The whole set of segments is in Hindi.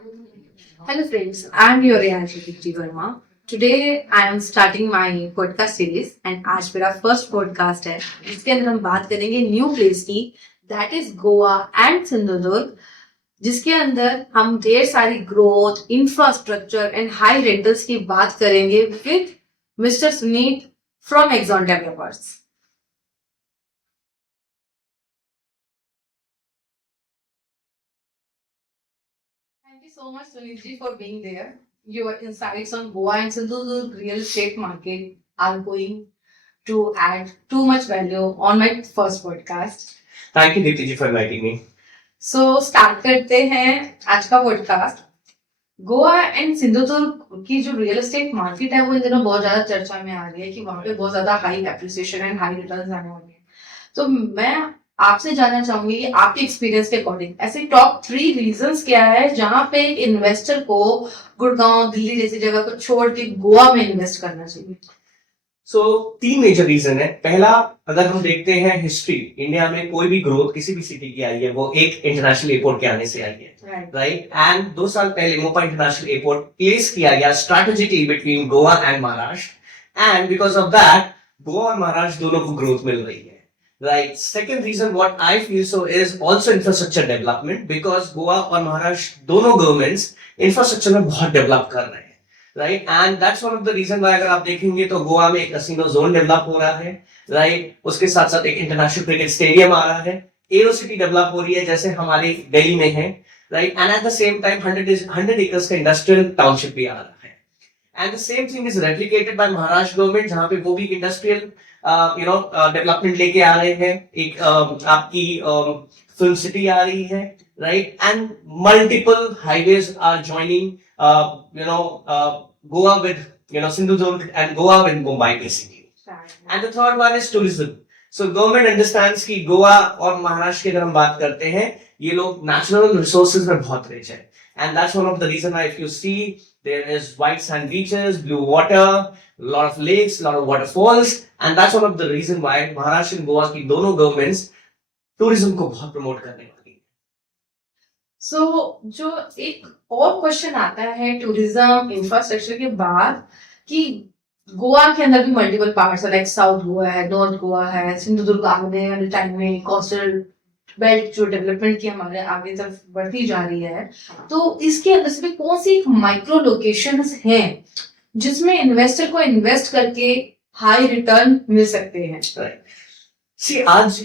Hello friends, I am your Rehanshi Dipti Verma. Today I am starting my podcast series and आज मेरा first podcast है जिसके अंदर हम बात करेंगे न्यू प्लेस की that is Goa and Sindhudurg जिसके अंदर हम ढेर सारी growth infrastructure and high rentals की बात करेंगे with mister Sunit from Axon developers. Thank you so much, Sunitji, for being there. Your insights on Goa and Sindhudurg real estate market are going to add too much value on my first podcast. Thank you, Dipti ji, for inviting me. So, start करते हैं आज का पॉडकास्ट. गोवा एंड सिंधुदुर्ग की जो रियल एस्टेट मार्केट है वो इन दिनों बहुत ज्यादा चर्चा में आ रही है कि वहां पे बहुत ज्यादा high appreciation and high returns आने वाले हैं. तो मैं आपसे जानना चाहूंगी कि आपके एक्सपीरियंस के अकॉर्डिंग ऐसे टॉप 3 रीजंस क्या है जहां पे एक इन्वेस्टर को गुड़गांव दिल्ली जैसी जगह को छोड़ के गोवा में इन्वेस्ट करना चाहिए. सो 3 मेजर रीजन है. पहला, अगर हम देखते हैं हिस्ट्री, इंडिया में कोई भी ग्रोथ किसी भी सिटी की आई है वो एक इंटरनेशनल एयरपोर्ट के आने से आई है, राइट. एंड 2 साल पहले मोपा इंटरनेशनल एयरपोर्ट प्लेस किया गया strategically between Goa and Maharashtra, and because of that Goa और महाराष्ट्र दोनों को ग्रोथ मिल रही है, right. Second reason what I feel so is also infrastructure development, because Goa और महाराष्ट्र दोनों गवर्नमेंट्स इंफ्रास्ट्रक्चर में बहुत डेवलप कर रहे हैं, right. And that's one of the reason why अगर आप देखेंगे तो गोवा में एक कैसीनो जोन डेवलप हो रहा है, राइट. उसके साथ साथ एक इंटरनेशनल क्रिकेट स्टेडियम आ रहा है, एरो सिटी डेवलप हो रही है जैसे हमारे दिल्ली में है, right. And at the same time 100 acres का इंडस्ट्रियल टाउनशिप भी आ रहा है. And the same thing is replicated by Maharashtra government, जहां पे वो भी इंडस्ट्रियल डेवलपमेंट लेके आ रहे हैं. एक आपकी फिल्म सिटी आ रही है, right. And multiple highways are joining Goa with Sindhudurg and Goa with Mumbai basically. And the third one is tourism. So government understands कि गोवा और महाराष्ट्र की अगर हम बात करते हैं, ये लोग नेचुरल रिसोर्सेज में बहुत रिच है. And that's one of the reason why if you see there is white sand beaches, blue water, lot of lakes, lot of waterfalls, and that's one of the reason why Maharashtra and Goa की दोनों governments tourism को बहुत promote करने वाली है. So जो एक और क्वेश्चन आता है टूरिज्म इंफ्रास्ट्रक्चर के बाद कि गोवा के अंदर भी मल्टीपल पार्ट्स है, लाइक साउथ गोवा है, नॉर्थ गोवा है, सिंधुदुर्ग आने वाले टाइम में कोस्टल बेल्ट जो डेवलपमेंट की हमारे आगे तरफ बढ़ती जा रही है, तो इसके अंदर से भी कौन सी एक माइक्रो लोकेशंस हैं जिसमें इन्वेस्टर को इन्वेस्ट करके हाई रिटर्न मिल सकते हैं. सी आज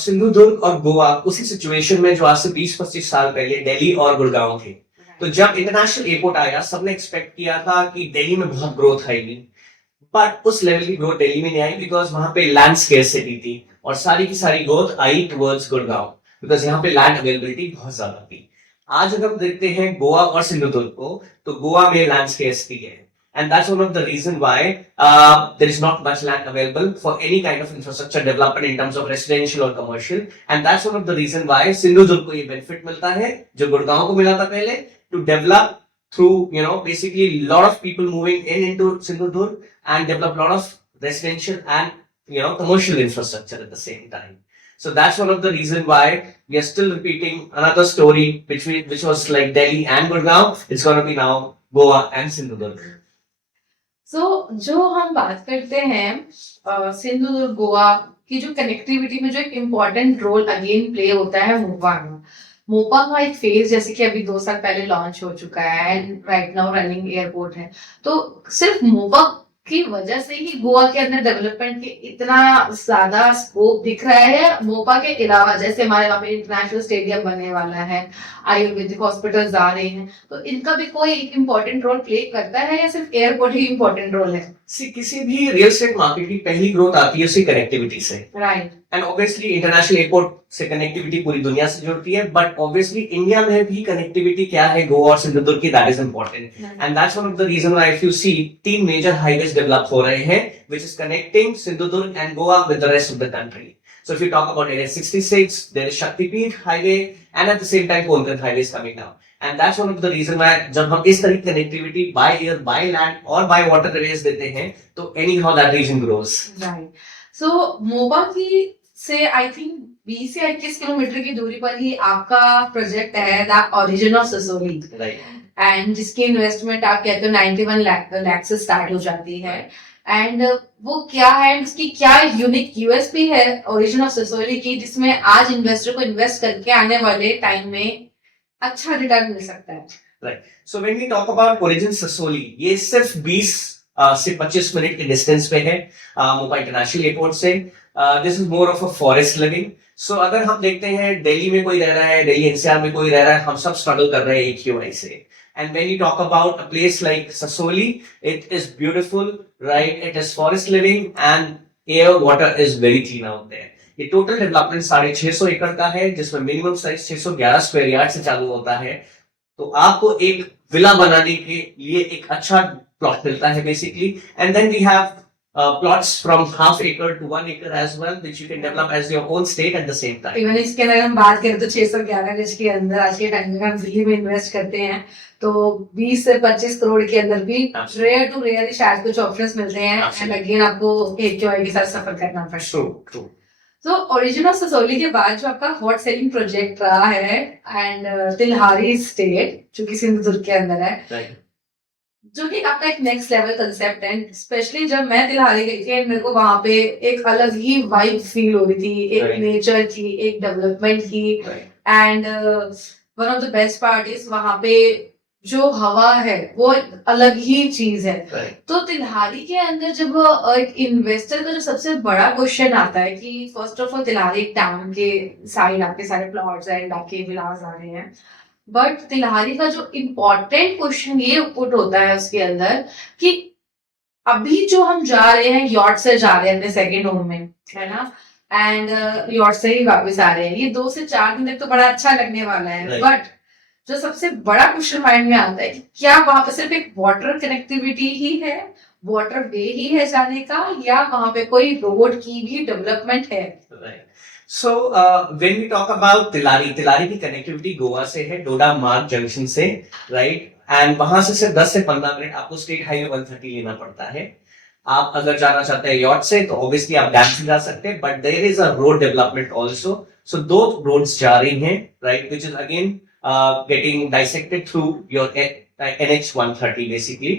सिंधुदुर्ग और गोवा उसी सिचुएशन में जो आज से 20-25 साल पहले दिल्ली और गुड़गांव थे. तो जब इंटरनेशनल एयरपोर्ट आया, सबने एक्सपेक्ट किया था कि दिल्ली में बहुत ग्रोथ आएगी, बट उस लेवल की ग्रोथ दिल्ली में नहीं आई बिकॉज वहां पे लैंड स्केर्सिटी थी, और सारी की सारी growth I towards Gurgaon because यहाँ पे लैंड अवेलेबिलिटी बहुत ज्यादा थी. आज अगर हम देखते हैं गोवा और सिंधुदुर्ग को, तो गोवा में लैंड स्केर्सिटी है, and that's one of the reason why there is not much land available for any kind of infrastructure development in terms of residential or commercial, and that's one of the reason why Sindhudurg को ये benefit मिलता है जो गुड़गांव को मिला था पहले, to develop through basically lot of people moving into Sindhudurg and develop lot of residential and commercial infrastructure at the same time. So that's one of the reason why we are still repeating another story which was like Delhi and Gurgaon. It's going to be now Goa and Sindhudurg. So जो हम बात करते हैं सिंधुदुर्ग गोवा की जो कनेक्टिविटी में जो एक इम्पोर्टेंट रोल अगेन प्ले होता है मोपा में. मोपा का एक फेज जैसे कि अभी 2 साल पहले लॉन्च हो चुका है and right now running airport है, तो सिर्फ मोपा की वजह से ही गोवा के अंदर डेवलपमेंट के इतना ज्यादा स्कोप दिख रहा है. मोपा के अलावा जैसे हमारे वहाँ पे इंटरनेशनल स्टेडियम बनने वाला है, आयुर्वेदिक हॉस्पिटल्स आ रहे हैं, तो इनका भी कोई एक इम्पोर्टेंट रोल प्ले करता है या सिर्फ एयरपोर्ट ही इम्पोर्टेंट रोल है? किसी भी रियल एस्टेट मार्केट की पहली ग्रोथ आती है उसकी कनेक्टिविटी से, right. And obviously international airport से कनेक्टिविटी पूरी दुनिया से जुड़ती है, बट ऑब्वियसली इंडिया में भी कनेक्टिविटी क्या है गोवा और सिंधुदुर्ग की, that is important. And that's one of the reason why if you see 3 major highways develop हो रहे हैं which is connecting Sindhudurg and Goa with the rest of the country. So if you talk about NH 66, there is Shaktipeeth Highway, and at the same time Konkan Highway is coming down. And that's one of the reason why जब हम इस तरह की connectivity by air, by land और by water ways देते हैं, तो anyhow that region grows. Right. So मोबा की से आई थिंक 20 से 21 किलोमीटर की दूरी पर ही आपका प्रोजेक्ट है the origin of Sasoli, right and जिसकी इन्वेस्टमेंट आप कहते हो 91 लाख से स्टार्ट हो जाती है। एंड वो क्या है, उसकी क्या यूनिक यूएसपी है ओरिजिन ऑफ ससोली की, जिसमें आज इन्वेस्टर को इन्वेस्ट करके आने वाले टाइम में अच्छा रिटर्न मिल सकता है। So when we talk about origin Sasoli, ये सिर्फ 20 से 25 मिनट के डिस्टेंस पे है मोपा इंटरनेशनल एयरपोर्ट से। This is more of a forest living. सो अगर हम देखते हैं दिल्ली में कोई रह रहा है, दिल्ली एनसीआर में कोई रह रहा है, हम सब स्ट्रगल कर रहे हैं एक ही वजह से। And when you talk about a place like Sasoli, it is beautiful, right? It is forest living and air, water is very clean out there. ये टोटल डेवलपमेंट 650 एकड़ का है, जिसमें मिनिमम साइज 611 स्क्वायर यार्ड से चालू होता है। तो आपको एक विला बनाने के लिए एक अच्छा प्लॉट मिलता है basically. And then we have plots from half acre to 1 acre as well, which you can develop as your own state at the same time. Even इसके अंदर हम बात करें तो 611 गज के अंदर आज के टाइम में हम दिल्ली में इन्वेस्ट करते हैं तो 20 से 25 करोड़ के अंदर भी रेयर टू रेयर शायद कुछ ऑप्शंस मिलते हैं। एंड अगेन आपको AQI के साथ सफर करना पड़ता है। True. तो ओरिजिन ऑफ ससोली के बाद जो आपका हॉट सेलिंग प्रोजेक्ट रहा है एंड तिलहारी स्टेट, जो कि सिंधुदुर्ग के अंदर है, Right. जो कि आपका एक नेक्स्ट लेवल कंसेप्ट है। स्पेशली जब मैं तिलहारी गई थी, मेरे को वहां पे एक अलग ही वाइब फील हो रही थी, एक Right. नेचर की, एक डेवलपमेंट की। Right. And one of the best part is वहां पे जो हवा है वो एक अलग ही चीज है। Right. तो तिलहारी के अंदर जब एक इन्वेस्टर का जो सबसे बड़ा क्वेश्चन आता है कि फर्स्ट ऑफ ऑल तिलहारी डैम के साइड आपके सारे प्लॉट्स एंड आपके विलास आ रहे हैं, बट तिलहारी का जो इम्पोर्टेंट क्वेश्चन ये पुट होता है उसके अंदर कि अभी जो हम जा रहे हैं यॉट से जा रहे हैं अपने सेकेंड होम में, है ना, एंड यॉट से ही वापस आ रहे हैं, ये 2 से 4 दिन तक तो बड़ा अच्छा लगने वाला है। Right. बट जो सबसे बड़ा क्वेश्चन माइंड में आता है कि क्या वहां पे सिर्फ एक वाटर कनेक्टिविटी ही है, वाटर वे ही है जाने का, या वहां पे कोई रोड की भी डेवलपमेंट है? Right. So when we talk about Tillari की कनेक्टिविटी गोवा से है, डोडा मार्ग जंक्शन से, राइट, एंड वहां से सिर्फ 10 से 15 मिनट आपको स्टेट हाईवे 130 लेना पड़ता है। आप अगर जाना चाहते हैं यॉट से तो ऑब्वियसली आप डैम से जा सकते हैं, but there is a road development also. So 2 roads जा रही हैं, right, which is again getting dissected through your NH 130 बेसिकली।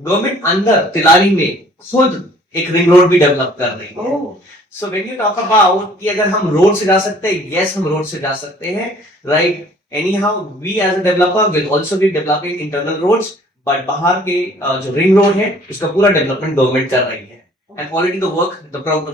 गवर्नमेंट अंदर तिलारी में खुद एक रिंग रोड भी डेवलप कर रही है। So when you talk about कि अगर हम रोड से जा सकते हैं, यस हम रोड से जा सकते हैं, right. Anyhow we as a developer will also be developing internal roads, but बाहर के जो रिंग रोड है उसका पूरा डेवलपमेंट गवर्नमेंट कर रही है, and already the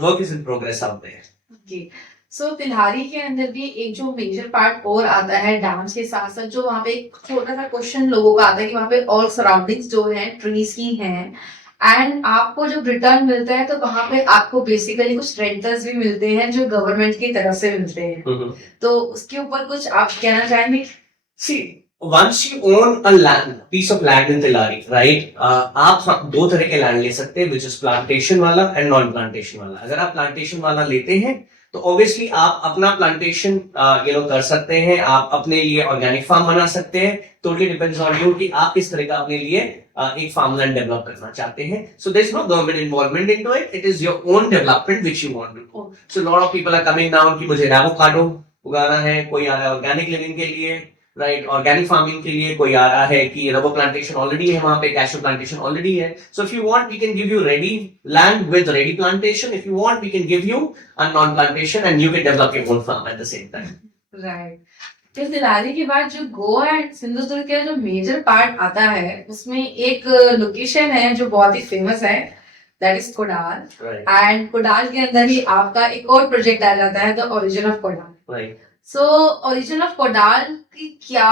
work is in progress out there. So Tillari के अंदर भी एक जो मेजर पार्ट और आता है डैम्स के साथ साथ, जो वहाँ पे एक छोटा सा क्वेश्चन लोगों का आता है कि वहाँ पे ऑल सराउंडिंग्स जो है ट्रीज की हैं, एंड आपको जब रिटर्न मिलता है तो वहाँ पे आपको बेसिकली कुछ रेंटर्स भी मिलते हैं जो गवर्नमेंट की तरफ से मिलते हैं। तो उसके ऊपर कुछ आप कहना चाहेंगे? See, once you own a piece of land in Tilari, right? आप 2 तरह के लैंड ले सकते हैं, which is plantation वाला and non plantation वाला। अगर आप plantation वाला लेते हैं तो ऑब्वियसली आप अपना प्लांटेशन कर सकते हैं, आप अपने लिए ऑर्गेनिक फार्म बना सकते हैं। टोटली डिपेंड्स ऑन यू कि आप किस तरह का अपने लिए एक फार्म लैंड डेवलप करना चाहते हैं। So there is no government involvement into it, it is your own development which you want to do. So lot of people are coming down कि मुझे एवोकाडो उगाना है, कोई आ रहा है ऑर्गेनिक लिविंग के लिए, राइट, ऑर्गेनिक फार्मिंग के लिए, कोई आ रहा है कि रबर प्लांटेशन ऑलरेडी है वहां पे, कैशू प्लांटेशन ऑलरेडी है। So if you want we can give you ready land with ready plantation, if you want we can give you a non plantation and you can develop your own farm at the same time. Right. फिर तिलहारी के बाद जो गोवा एंड सिंधुदुर्ग का जो मेजर पार्ट आता है उसमें एक लोकेशन है जो बहुत ही फेमस है, दैट इज कोडाल। एंड कोडाल के अंदर ही आपका एक और प्रोजेक्ट आ जाता है, the origin of Kodal. Right. So origin of Kodal की क्या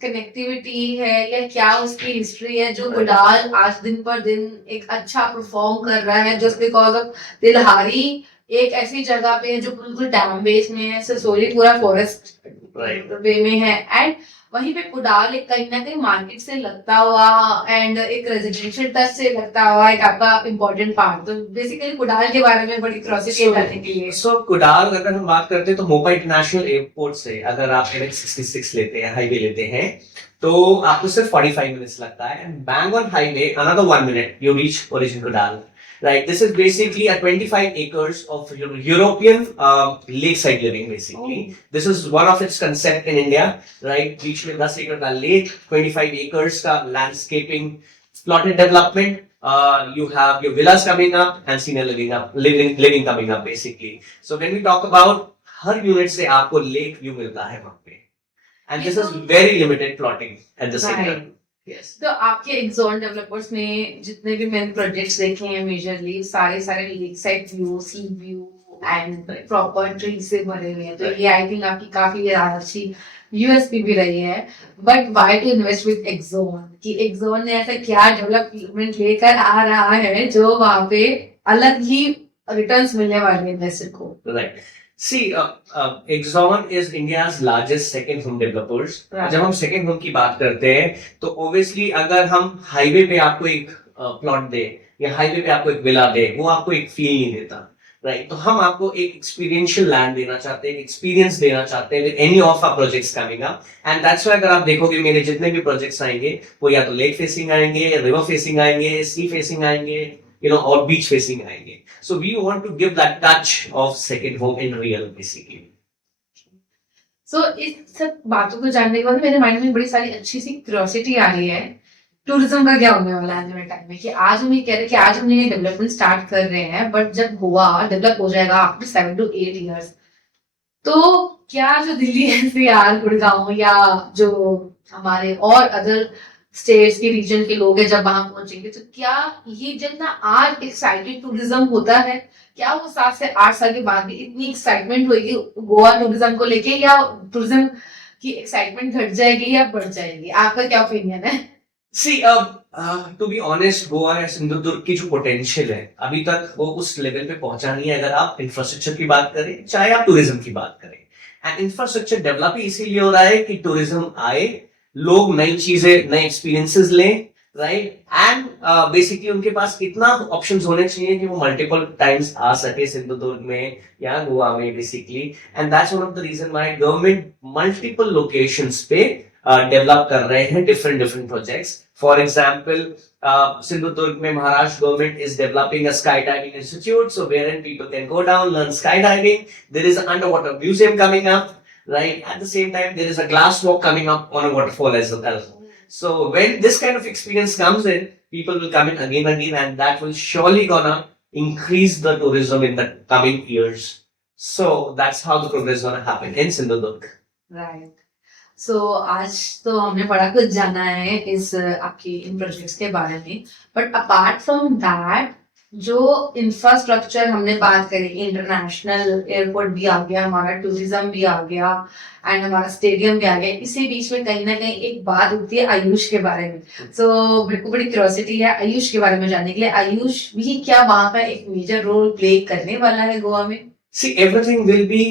कनेक्टिविटी है या क्या उसकी हिस्ट्री है जो कोडाल आज दिन पर दिन एक अच्छा परफॉर्म कर रहा है, जस्ट बिकॉज ऑफ तिलहारी एक ऐसी जगह पे है जो बिल्कुल डैम बेस में है, ससोली पूरा फॉरेस्ट वे में है, एंड वहीं पे कुडाल एक कहीं ना कहीं मार्केट से लगता हुआ एंड एक रेजिडेंशियल टच से लगता हुआ एक आपका इम्पोर्टेंट पार्ट। तो बेसिकली कुडाल के बारे में बड़ी क्यूरियोसिटी करने के लिए। सो कुडाल अगर हम बात करते हैं तो मोपा इंटरनेशनल एयरपोर्ट से अगर आप NH 66 लेते हैं, हाईवे लेते हैं, तो आपको सिर्फ 45 मिनट्स लगता है, and bang on highway another 1 minute you reach origin Kudal. right? This is basically a 25 acres of European lakeside living, basically. This is one of its concept in India, right? बीच में 10 acre का lake, 25 acres का landscaping, plotted development. You have your villas coming up and senior living coming up, basically. So when we talk about her unit से आपको lake view मिलता है वहाँ पे, and this is very limited plotting at the same time. Yes. तो आपके एक्सॉन डेवलपर्स ने जितने भी मैंने प्रोजेक्ट्स देखे हैं मेजरली सारे lake side view, C view and proper tree से भरे हुए हैं, तो ये आई थिंक आपकी काफी अच्छी यूएसपी भी रही है. But why to invest with Axon, कि एक्सॉन ने ऐसा क्या डेवलपमेंट लेकर आ रहा है जो वहां पे अलग ही रिटर्न्स मिलने वाले इन्वेस्टर को. Right. See, Exxon is India's largest second home developers. Right. जब हम second home की बात करते हैं तो obviously अगर हम हाईवे पे आपको एक प्लॉट दे या हाईवे पे आपको एक विला दे, वो आपको एक फील नहीं देता, राइट? तो हम आपको एक एक्सपीरियंशियल लैंड देना चाहते हैं, एक एक्सपीरियंस देना चाहते हैं with any of our projects coming up. And that's why अगर आप देखोगे मेरे जितने भी प्रोजेक्ट्स आएंगे वो या तो लेक फेसिंग आएंगे, रिवर फेसिंग आएंगे, सी फेसिंग आएंगे, और बीच फेसिंग आएंगे. So we want to give that touch of second home in real, basically. So इस सब बातों को जानने के बाद मेरे माइंड में बड़ी सारी अच्छी सी क्यूरियोसिटी आ रही है. टूरिज्म का क्या होने वाला है आने वाले टाइम में, कि आज हम ये कह रहे हैं कि आज हम ये डेवलपमेंट स्टार्ट कर रहे हैं, बट जब गोवा डेवलप हो जाएगा आफ्टर 7 to 8 years, तो क्या जो दिल्ली एनसीआर, गुड़गांव या जो हमारे और अदर स्टेट्स के रीजन के लोग हैं जब वहां पहुंचेंगे, तो क्या ये जितना आज एक्साइटेड टूरिज्म होता है, क्या वो 7 से 8 साल के बाद भी इतनी एक्साइटमेंट होगी गोवा टूरिज्म को लेके, या टूरिज्म की एक्साइटमेंट घट जाएगी या बढ़ जाएगी? आपका क्या ओपिनियन है? See, to be honest, Goa या सिंधुदुर्ग की जो पोटेंशियल है अभी तक वो उस लेवल पे पहुंचा नहीं है. अगर आप इंफ्रास्ट्रक्चर की बात करें, चाहे आप टूरिज्म की बात करें, एंड इंफ्रास्ट्रक्चर डेवलप इसीलिए हो रहा है कि टूरिज्म आए, लोग नई चीजें, नए एक्सपीरियंसेस लें, राइट? एंड बेसिकली उनके पास इतना ऑप्शंस होने चाहिए कि वो मल्टीपल टाइम्स आ सके सिंधुदुर्ग में या गोवा में, basically. And that's one of the reason why government multiple locations पे डेवलप कर रहे हैं different projects. For example, Sindhudurg में Maharashtra government is developing a sky diving institute, so where people can go down, learn sky diving. There is under water museum coming up, right? At the same time, there is a glass walk coming up on a waterfall as well. So when this kind of experience comes in, people will come in again, and that will surely gonna increase the tourism in the coming years. So that's how the progress is gonna happen in Sindhudurg. Right. So आज तो हमने बड़ा कुछ जाना है इस आपकी इन प्रोजेक्ट्स के बारे में, बट अपार्ट फ्रॉम दैट जो इंफ्रास्ट्रक्चर हमने बात करी, इंटरनेशनल एयरपोर्ट भी आ गया, हमारा टूरिज्म भी आ गया एंड हमारा स्टेडियम भी आ गया, इसी बीच में कहीं ना कहीं एक बात होती है आयुष के बारे में. सो मेरे को बड़ी क्यूरियोसिटी है आयुष के बारे में जानने के लिए. आयुष भी क्या वहां का एक मेजर रोल प्ले करने वाला है गोवा में? See, everything will be,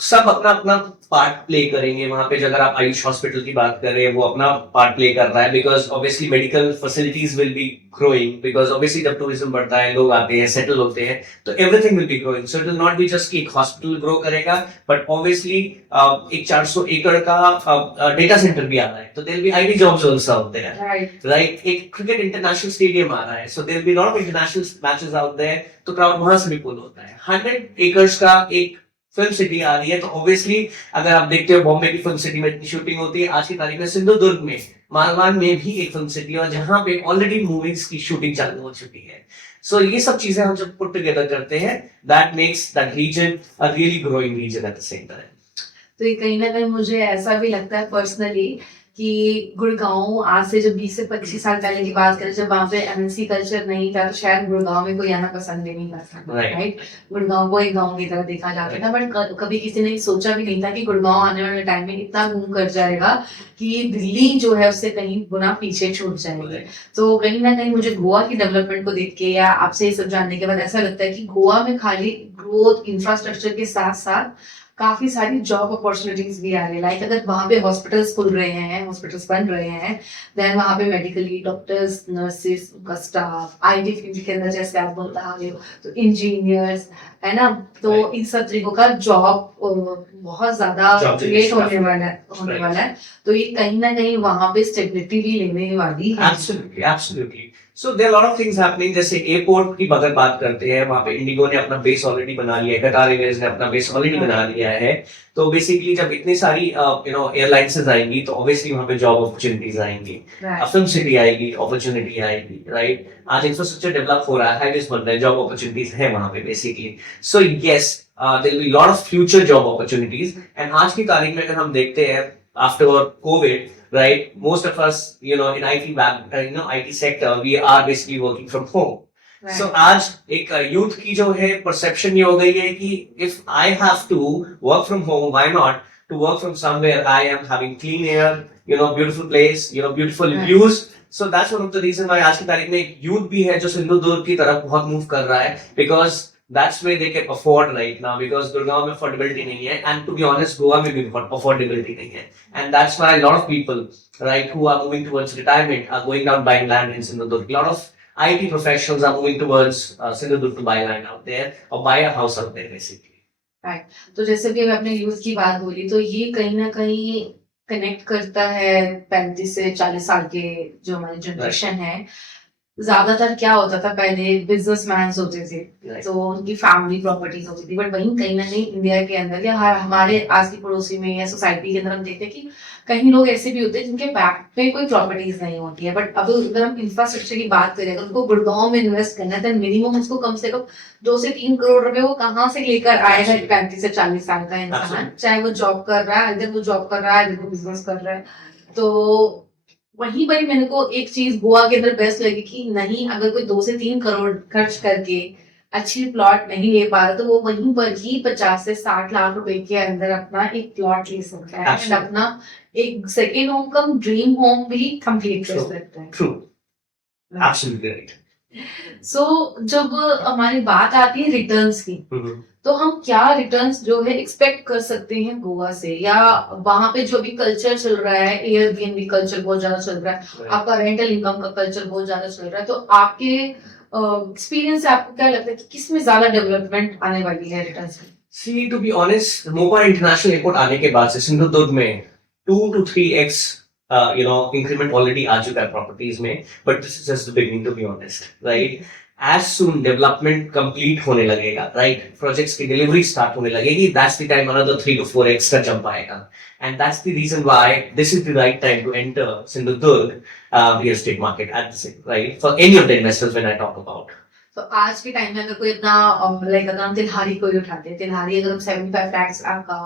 सब अपना अपना पार्ट प्ले करेंगे वहां पे. अगर आप आयुष हॉस्पिटल की बात कर रहे हैं, वो अपना पार्ट प्ले कर रहा है, because obviously medical facilities will be growing, because obviously जब टूरिज्म बढ़ता है, लोग आते हैं, सेटल होते हैं, तो everything will be growing. So it will not be just कि एक हॉस्पिटल ग्रो करेगा, बट ऑब्वियसली एक 400 एकड़ का डेटा सेंटर भी आ रहा है, तो there will be IT jobs also out there, right? एक क्रिकेट इंटरनेशनल स्टेडियम आ रहा है, so there will be lot of international matches out there, तो क्राउड वहां से भी पुल होता है. 100 एकर्स का एक फिल्म सिटी आ रही है, तो ऑब्वियसली अगर आप देखते हो बॉम्बे की फिल्म सिटी में इतनी शूटिंग होती है, आज की तारीख में सिंधुदुर्ग में, मालवान में भी एक फिल्म सिटी है जहां पे ऑलरेडी मूवीज की शूटिंग चालू हो चुकी है. सो ये सब चीजें हम जब पुट टुगेदर करते हैं, that makes that region a really growing region at the same time. तो ये कहीं ना कहीं मुझे ऐसा भी लगता है पर्सनली कि गुड़गांव आज से जब 20 से 25 साल पहले की बात करें, जब वहां पे एमएनसी कल्चर नहीं था, तो शायद गुड़गांव में कोई आना पसंद नहीं करता, राइट? गुड़गांव को एक गांव की तरह देखा जाता था, बट कभी किसी ने सोचा भी नहीं था कि गुड़गांव आने वाले टाइम में इतना बूम कर जाएगा कि दिल्ली जो है उससे कहीं गुना पीछे छूट जाएगी. तो कहीं ना कहीं मुझे गोवा की डेवलपमेंट को देख के या आपसे ये सब जानने के बाद ऐसा लगता है कि गोवा में खाली ग्रोथ इंफ्रास्ट्रक्चर के साथ साथ काफी सारी जॉब अपॉर्चुनिटीज भी आ रही है. लाइक अगर वहां पे हॉस्पिटल्स खुल रहे हैं, हॉस्पिटल्स बन रहे हैं, देन वहां पे मेडिकली डॉक्टर्स, नर्सेस का स्टाफ, आईटी फील्ड के अंदर जैसे आप बता रहे हो, तो इंजीनियर्स, है ना? तो इन सब तरीकों का जॉब बहुत ज्यादा क्रिएट होने वाला है. तो ये कहीं ना कहीं वहां पे स्टेबिलिटी भी लेने वाली है. Absolutely. So there are a lot of things happening. जैसे एयरपोर्ट की अगर बात करते हैं, वहाँ पे इंडिगो ने अपना बेस ऑलरेडी बना लिया है, कतार एयरवेज ने अपना बेस ऑलरेडी बना लिया है. तो बेसिकली जब इतनी सारी एयरलाइंसेज आएंगी तो ऑब्वियसली वहाँ पे जॉब अपॉर्चुनिटीज आएंगी, फिल्म सिटी आएगी, अपॉर्चुनिटी आएगी, राइट. आज इंफ्रास्ट्रक्चर डेवलप हो रहा है, हाईवेज बन रहे हैं, जॉब अपॉर्चुनिटीज है वहाँ पे basically. So yes, there will be lot of future job opportunities. And आज की तारीख में अगर हम देखते हैं after covid, right, most of us, in IT sector, we are basically working from home. Right. So आज एक यूथ की जो है परसेप्शन ये हो गई है कि if I have to work from home, why not to work from somewhere I am having clean air, beautiful place, beautiful Right. views. So that's one of the reason why आज की तारीख में एक यूथ भी है जो सिंधु दुर्ग की तरफ बहुत मूव कर रहा है, because that's where they can afford right now, because Gurgaon में affordability नहीं है, and to be honest Goa में भी affordability नहीं है, and that's why a lot of people, right, who are moving towards retirement are going out buying land in Sindhudurg. A lot of IT professionals are moving towards Sindhudurg to buy land out there or buy a house out there basically. तो जैसे भी अपने यूथ की बात बोली, तो ये कहीं ना कहीं कनेक्ट करता है 35 से 40 साल के जो हमारी जनरेशन है. ज्यादातर क्या होता था, पहले बिजनेसमैन होते थे, Right. तो उनकी फैमिली प्रॉपर्टीज होती थी, बट वहीं कहीं ना कहीं इंडिया के अंदर या हमारे आस की पड़ोसी में या सोसाइटी के अंदर हम देखते हैं कि कहीं लोग ऐसे भी होते हैं जिनके बैक पे कोई प्रॉपर्टीज नहीं होती है. बट अब अगर हम इंफ्रास्ट्रक्चर की बात करें, अगर उनको गुड़गांव में इन्वेस्ट करना है तो मिनिमम उसको कम से कम 2 से 3 करोड़ रुपए वो कहाँ से लेकर आएगा एक 35 से 40 साल का इंसान, Absolutely. चाहे वो जॉब कर रहा है, इधर वो जॉब कर रहा है, इधर वो बिजनेस कर रहा है. तो वहीं पर मेरे को एक चीज गोवा के अंदर बेस्ट लगी कि नहीं, अगर कोई 2 से 3 करोड़ खर्च करके अच्छी प्लॉट नहीं ले पा रहा तो वो वहीं पर ही 50 से 60 लाख रुपए के अंदर अपना एक प्लॉट ले सकता है, एंड अपना एक सेकेंड होम कम ड्रीम होम भी कंप्लीट कर सकता है. True. Absolutely right. सो जब हमारी बात आती है रिटर्न्स की, Mhm. तो हम क्या रिटर्न्स जो है एक्सपेक्ट कर सकते हैं गोवा से, या वहां पे जो भी कल्चर चल रहा है, एयरबीएनबी कल्चर बहुत ज्यादा चल रहा है, Right. आपका रेंटल इनकम का कल्चर बहुत ज्यादा चल रहा है, तो आपके एक्सपीरियंस से आपको क्या लगता है कि किसमें ज्यादा डेवलपमेंट आने वाली है रिटर्न्स में? See, to be honest, Mopa international airport आने के बाद से सिंधुदुर्ग में 2 to 3x इंक्रीमेंट ऑलरेडी आ चुका है प्रॉपर्टीज में, but this is just the beginning to be honest, right. As soon development complete होने लगेगा, राइट, प्रोजेक्ट्स की डिलीवरी स्टार्ट होने लगेगी, that's the time another 3 to 4x का जंप आएगा, and that's the reason why this is the right time to enter Sindhudurg real estate market at the same, right, for any of the investors when I talk about. तो आज के टाइम में अगर कोई अपना लाइक अगर हम तिलहारी को ही उठाते हैं, तिलहारी अगर हम 75 lakhs आपका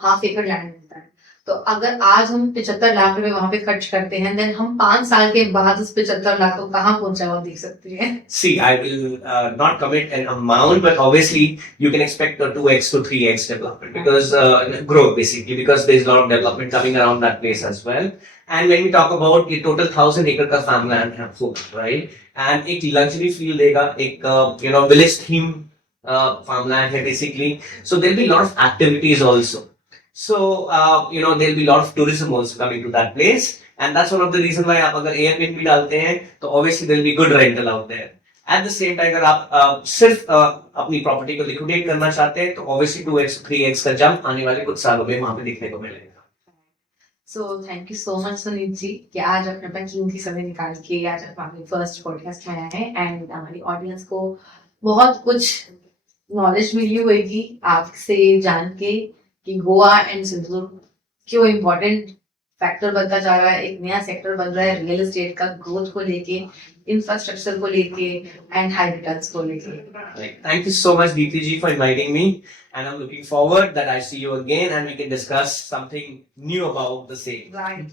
हाफ एकड़ लैंड मिलता है, तो अगर आज हम 75 लाख रुपए वहां पे खर्च करते हैं, देन हम 5 साल के बाद उस 75 लाख को कहाँ पहुंचा हुआ देख सकते हैं. See, I will not commit an amount, but obviously you can expect a 2x to 3x development because growth basically, because there is a lot of development coming around that place as well. And when we talk about the total 1000 acre का farmland है full, right? And एक luxury feel देगा, एक village theme farmland है basically. So there will be a lot of activities also. So there will be a lot of tourism also coming to that place. And that's one of the reason why आप अगर Airbnb डालते हैं तो obviously there will be good rental out there. At the same time अगर आप सिर्फ अपनी प्रॉपर्टी को लिक्विडेट करना चाहते हैं तो obviously 2x 3x का जंप आने वाले कुछ सालों में वहां पे देखने को मिलेगा. So thank you so much Sunit ji कि आज अपने अपना कीमती समय निकाल के आज आप हमारे फर्स्ट पॉडकास्ट में आए हैं, एंड हमारी ऑडियंस को बहुत कुछ नॉलेज मिली होगी आपसे जान के कि गोवा एंड सिंधुदुर्ग क्यों इम्पोर्टेंट फैक्टर बनता जा रहा है, एक नया सेक्टर बन रहा है रियल एस्टेट का, ग्रोथ को लेके, इंफ्रास्ट्रक्चर को लेके एंड हाई रिटर्न्स को लेके. Thank you so much, Deepti ji, for inviting me, and I'm looking forward that I see you again and we can discuss something new about the same. Right.